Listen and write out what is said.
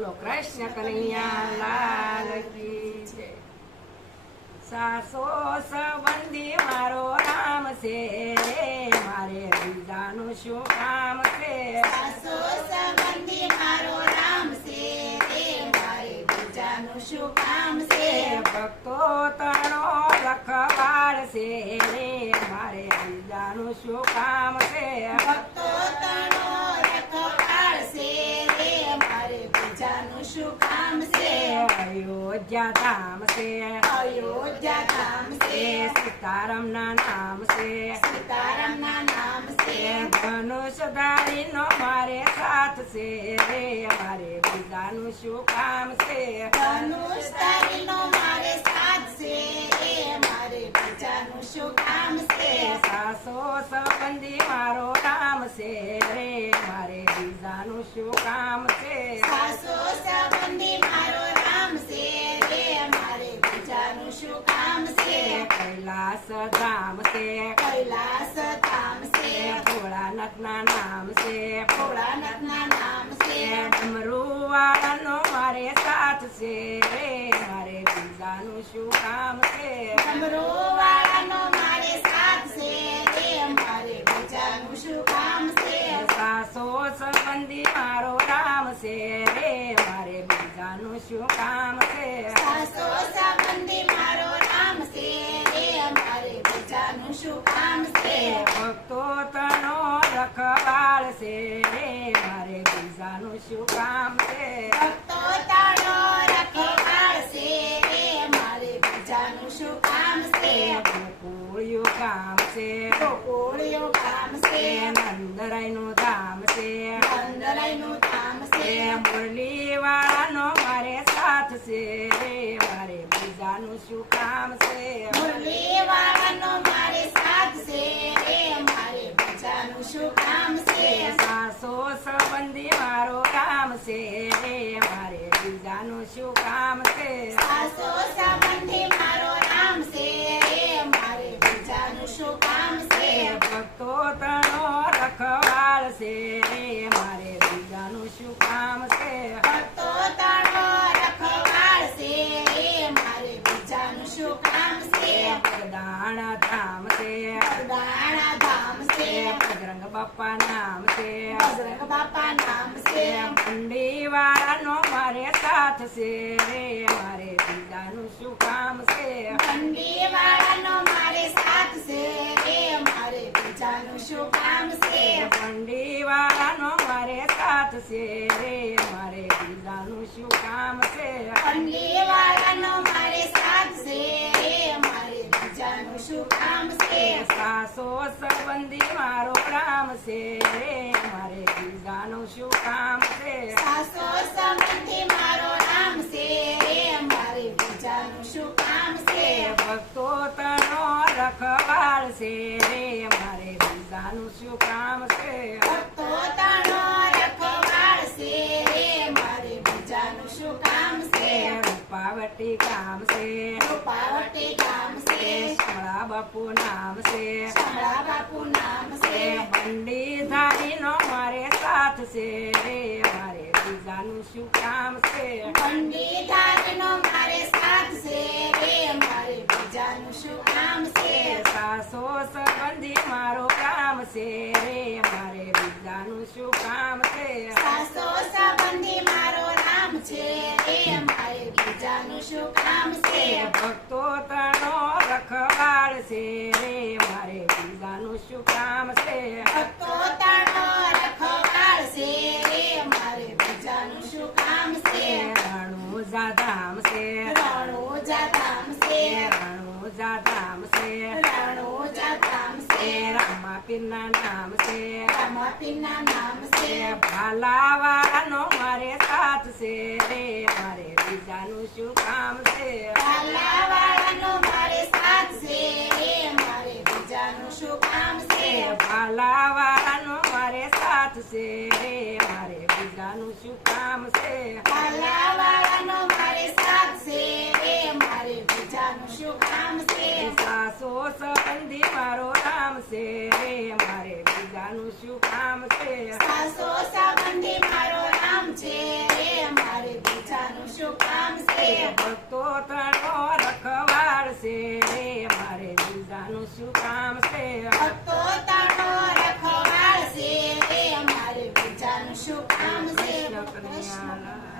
બોલો કૃષ્ણ કનૈયા લાલ કી જય. સાસો સંબંધી મારો રામ છે, મારે બીજાનું શું કામ છે. સાસો સંબંધી મારો રામ છે, મારે બીજાનું શું કામ છે. ભક્તો તણો લખવાડ છે, મારે બીજાનું શું કામ છે. ભક્તો તણો રખવાળ છે, મારે બીજાનું શું કામ છે. અયોધ્યા ધામ છે, અયોધ્યા ધામ છે, સીતારામ ના નામ છે. સીતારામ ના નામ છે. ધનુષધારી નો મારે સાથ છે, મારે બીજાનું શું કામ છે. ધનુષધારીનો મારે સાથ છે, મારે બીજાનું શું કામ છે. સાસો સંબંધી મારો રામ છે, મારે બીજાનું શું કામ છે. સાસો સંબંધી મારો રામ છે, મારે બીજાનું શું કામ છે. કૈલાસ ધામ છે, કૈલાસ ધામ છે, ભોળાનાથ ના નામ છે. ભોળાનાથ ના નામ છે. ડમરુવાળાનો મારે સાથ છે, મારે બીજાનું શું કામ છે. ડમરુવાળાનો મારે સાથ છે, મારે બીજાનું શું કામ છે. સાસો સંબંધી મારો રામ છે, મારે બીજાનું શું કામ છે. સાસો સંબંધી મારો રામ છે, મારે બીજાનું શું કામ છે. ભક્તો તનો રખવાળ છે, મારે બીજાનું શું કામ છે. ભક્તો તાળો રખવાળ છે, મારે બીજાનું શું કામ છે. ગોકુળિયું ગામ છે, ગોકુળિયું ગામ છે, નંદરાયનું ધામ છે. અંદરાયનું ધામ છે. મુરલીવાળાનો મારે સાથ છે, મારે બીજાનું શું કામ છે. મુરલીવાળાનો મારે સાથ છે, મારે બીજાનું શું કામ છે. સાસો સંબંધી મારો રામ છે, મારે બીજાનું શું કામ છે. સાસો સંબંધી મારો રામ છે, મારે બીજાનું શું કામ છે. ભક્તો તણો રખવાળ છે, મારે બીજાનું શું કામ છે. ભક્તો તાળો રખવાળ છે, મારે બીજાનું શું કામ છે. દાણા ધામ છે, દાણા ધામ છે, બજરંગ બાપા નામ છે. બજરંગ બાપા નામ છે. મંડીવાળાનો મારે સાથ છે, મારે બીજાનું શું કામ છે. મંડીવાળાનો મારે સાથ છે, મારે બીજાનું શું કામ છે. મંડીવાળાનો મારે સાથ છે, મારે બીજાનું શું કામ છે. મંડીવાળાનો મારે સાથ છે, મારે બીજાનું શું કામ છે. સાસો સંબંધી મારો રામ છે, મારે બીજાનું શું કામ છે. સાસો સંબંધી મારો રામ છે, મારે બીજાનું શું કામ છે. ભક્તો તનો રખવાળ છે, મારે બીજાનું શું કામ છે. ભક્તો તાળો રખવાળ છે, મારે બીજાનું શું કામ છે. રૂપાવટી ગામ છે, રૂપાવટી ગામ છે, શાળા બાપુ નામ છે. શાળા બાપુ નામ છે. મંડીધારીનો મારે સાથ છે, મારે બીજાનું શું કામ છે. મંડીધારીનો મારે સાથ છે, મારે બીજાનું શું કામ છે. સાસો સંબંધી મારો રામ છે, મારે બીજાનું શું કામ છે. સાસો સંબંધી મારો રામ છે, મારે બીજાનું શું કામ છે. ભક્તો તણો રખવાળ છે, મારે બીજાનું શું કામ છે. ભક્તો તાળો રખવાળ છે, મારે બીજાનું શું કામ છે. રણુજા ધામ છે, રણુજા ધામ છે, રણુજા ધામ છે. રણુજા ધામ છે, રામાપીરના નામ છે. રામાપીરના નામ છે. ભાલાવાળાનો મારે સાથ છે, મારે બીજાનું શું કામ છે. ભાલાવાળાનો મારે સાથ છે, મારે બીજાનું શું કામ છે. ભાલાવાળાનો મારે સાથ છે, મારે બીજાનું શું કામ છે. ભાલાવાળાનો મારે સાથ છે, મારે બીજાનું શું કામ છે. સાસો સંબંધી મારો રામ છે, મારે બીજાનું શું કામ છે. સાસો સંબંધી મારો રામ છે, મારે બીજાનું શું કામ છે ભક્તો તણો રખવાડ છે મારે બીજાનું શું કામ છે ભક્તો તાણો રખવાડ છે રે મારે બીજાનું શું કામ છે કૃષ્ણ કનૈયા લાલ